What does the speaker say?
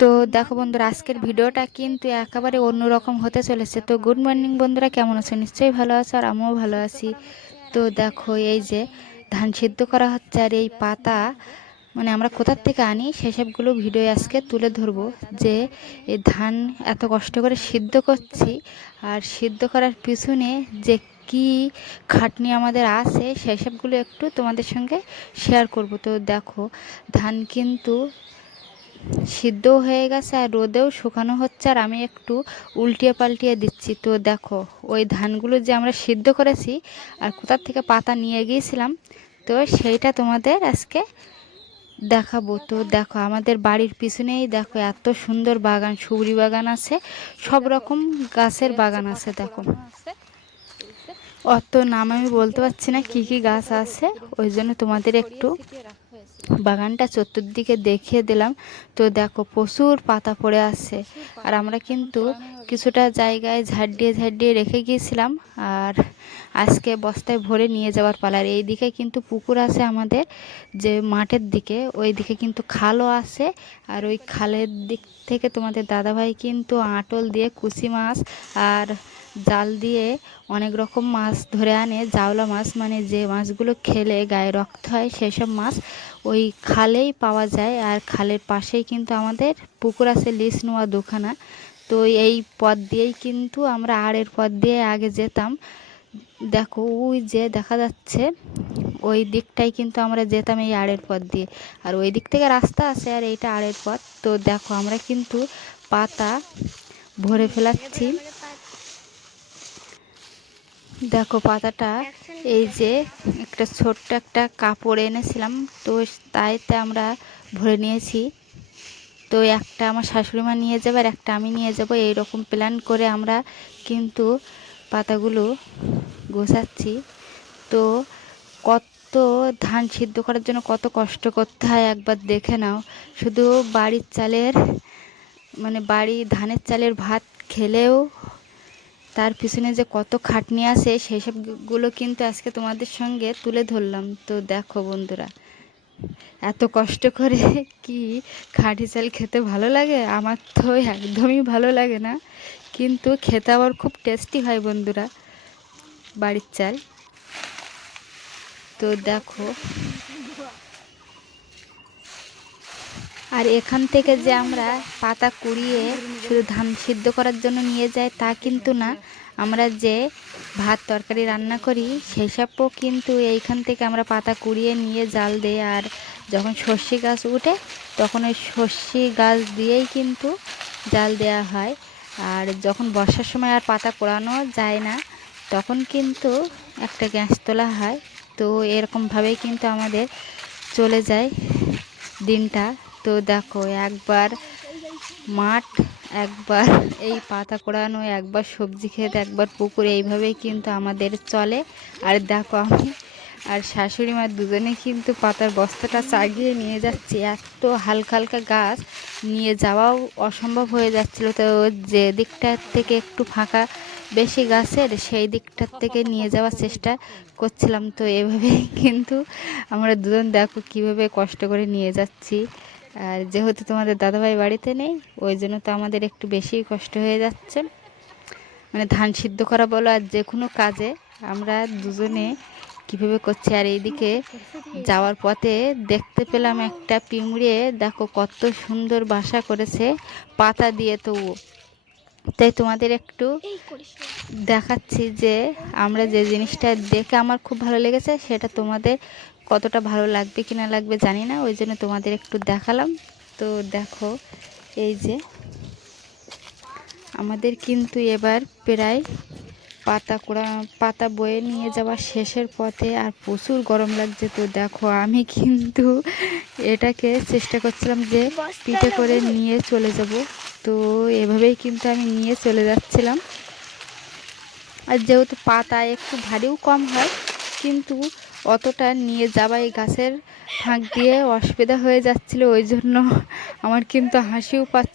তো দেখো বন্ধুরা, আজকের ভিডিওটা কিন্তু একেবারে অন্যরকম হতে চলেছে। তো গুড মর্নিং বন্ধুরা, কেমন আছো? নিশ্চয়ই ভালো আছো, আর আমিও ভালো আছি। তো দেখো, এই যে ধান সিদ্ধ করা হচ্ছে, আর এই পাতা মানে আমরা কোথার থেকে আনি সেসবগুলো ভিডিও আজকে তুলে ধরবো। যে এই ধান এত কষ্ট করে সিদ্ধ করছি, আর সিদ্ধ করার পিছনে যে কি খাটনি আমাদের আছে সেসবগুলো একটু তোমাদের সঙ্গে শেয়ার করব। তো দেখো, ধান কিন্তু সিদ্ধও হয়ে গেছে, আর রোদেও শুকানো হচ্ছে, আর আমি একটু উল্টিয়ে পাল্টিয়ে দিচ্ছি। তো দেখো, ওই ধানগুলো যে আমরা সিদ্ধ করেছি আর কোথার থেকে পাতা নিয়ে গিয়েছিলাম, তো সেইটা তোমাদের আজকে দেখাবো। তো দেখো, আমাদের বাড়ির পিছনেই দেখো এত সুন্দর বাগান, সুবরি বাগান আছে, সব রকম গাছের বাগান আছে। দেখো, অত নাম আমি বলতে পারছি না কি কি গাছ আছে, ওই জন্য তোমাদের একটু বাগানটা চতুর্দিকে দেখিয়ে দিলাম। তো দেখো, প্রচুর পাতা পড়ে আছে, আর আমরা কিন্তু কিছুটা জায়গায় ঝাড় দিয়ে রেখে গিয়েছিলাম, আর আজকে বস্তায় ভরে নিয়ে যাওয়ার পালা। আর এইদিকে কিন্তু পুকুর আছে আমাদের, যে মাঠের দিকে ওই দিকে কিন্তু খালও আছে, আর ওই খালের দিক থেকে তোমাদের দাদাভাই কিন্তু আঁটল দিয়ে কুচি মাছ আর জাল দিয়ে অনেক রকম মাছ ধরে আনে। জাওলা মাছ, মানে যে মাছগুলো খেলে গায়ে রক্ত হয় সেসব মাছ ওই খালেই পাওয়া যায়। আর খালের পাশেই কিন্তু আমাদের পুকুর আছে, লিজ নেওয়া দুখানা। তো এই পথ দিয়েই কিন্তু আমরা আড়ের পথ দিয়ে আগে যেতাম। দেখো, ওই যে দেখা যাচ্ছে ওই দিকটাই কিন্তু আমরা যেতাম এই আড়ের পথ দিয়ে, আর ওই দিক থেকে রাস্তা আছে, আর এইটা আড়ের পথ। তো দেখো, আমরা কিন্তু পাতা ভরে ফেলাচ্ছি। দেখো পাতাটা, এই যে একটা ছোট্ট একটা কাপড় এনেছিলাম, তো তাইতে আমরা ভরে নিয়েছি। তো একটা আমার শাশুড়ি মা নিয়ে যাবে, আর একটা আমি নিয়ে যাব, এইরকম প্ল্যান করে আমরা কিন্তু পাতাগুলো গোছাচ্ছি। তো কত ধান সিদ্ধ করার জন্য কত কষ্ট করতে হয় একবার দেখে নাও। শুধু বাড়ির চালের মানে ধানের চালের ভাত খেলেও তার পিছনে যে কত খাটনি আছে সেই সবগুলো কিন্তু আজকে তোমাদের সঙ্গে তুলে ধরলাম। তো দেখো বন্ধুরা, এত কষ্ট করে কি খাঁটি চাল খেতে ভালো লাগে? আমার তো একদমই ভালো লাগে না, কিন্তু খেতে আবার খুব টেস্টি হয় বন্ধুরা বাড়ির চাল। তো দেখো, আর এখান থেকে যে আমরা পাতা কুড়িয়ে শুধু ধান সিদ্ধ করার জন্য নিয়ে যাই তা কিন্তু না, আমরা যে ভাত তরকারি রান্না করি সেই সবও কিন্তু এইখান থেকে আমরা পাতা কুড়িয়ে নিয়ে জাল দিই। আর যখন সর্ষে গাছ উঠে তখন ওই সর্ষে গাছ দিয়েই কিন্তু জাল দেওয়া হয়। আর যখন বর্ষার সময় আর পাতা কোড়ানো যায় না, তখন কিন্তু একটা গ্যাস তোলা হয়। তো এরকমভাবেই কিন্তু আমাদের চলে যায় দিনটা। তো দেখো, একবার মাঠ, একবার এই পাতা কোড়ানো, একবার সবজি ক্ষেত, একবার পুকুর, এইভাবেই কিন্তু আমাদের চলে। আর দেখো, আমি আর শাশুড়ি মা দুজনে কিন্তু পাতার বস্তাটা চাগিয়ে নিয়ে যাচ্ছি। এত হালকা হালকা গাছ নিয়ে যাওয়াও অসম্ভব হয়ে যাচ্ছিলো। তো যে দিকটার থেকে একটু ফাঁকা বেশি গাছের, সেই দিকটার থেকে নিয়ে যাওয়ার চেষ্টা করছিলাম। তো এভাবেই কিন্তু আমরা দুজন দেখো কীভাবে কষ্ট করে নিয়ে যাচ্ছি। আর যেহেতু তোমাদের দাদাভাই বাড়িতে নেই, ওই জন্য তো আমাদের একটু বেশিই কষ্ট হয়ে যাচ্ছে। মানে ধান সিদ্ধ করা বলো আর যে কোনো কাজে আমরা দুজনে কীভাবে করছি। আর এইদিকে যাওয়ার পথে দেখতে পেলাম একটা পিঁমড়ে, দেখো কত সুন্দর বাসা করেছে পাতা দিয়ে। তো তাই তোমাদের একটু দেখাচ্ছি যে আমরা যে জিনিসটা দেখে আমার খুব ভালো লেগেছে, সেটা তোমাদের কতটা ভালো লাগবে কি না লাগবে জানি না, ওই জন্য তোমাদের একটু দেখালাম। তো দেখো, এই যে আমাদের কিন্তু এবার প্রায় পাতা বয়ে নিয়ে যাওয়া শেষের পথে, আর প্রচুর গরম লাগছে। তো দেখো, আমি কিন্তু এটাকে চেষ্টা করছিলাম যে পিঠে করে নিয়ে চলে যাব। তো এভাবেই কিন্তু আমি নিয়ে চলে যাচ্ছিলাম। আর যেহেতু পাতা একটু ভারীও কম হয়, কিন্তু অতটা নিয়ে যাওয়া এই গাছের ফাঁক দিয়ে অসুবিধা হয়ে যাচ্ছিলো, ওই জন্য আমার কিন্তু হাসিও পাচ্ছে।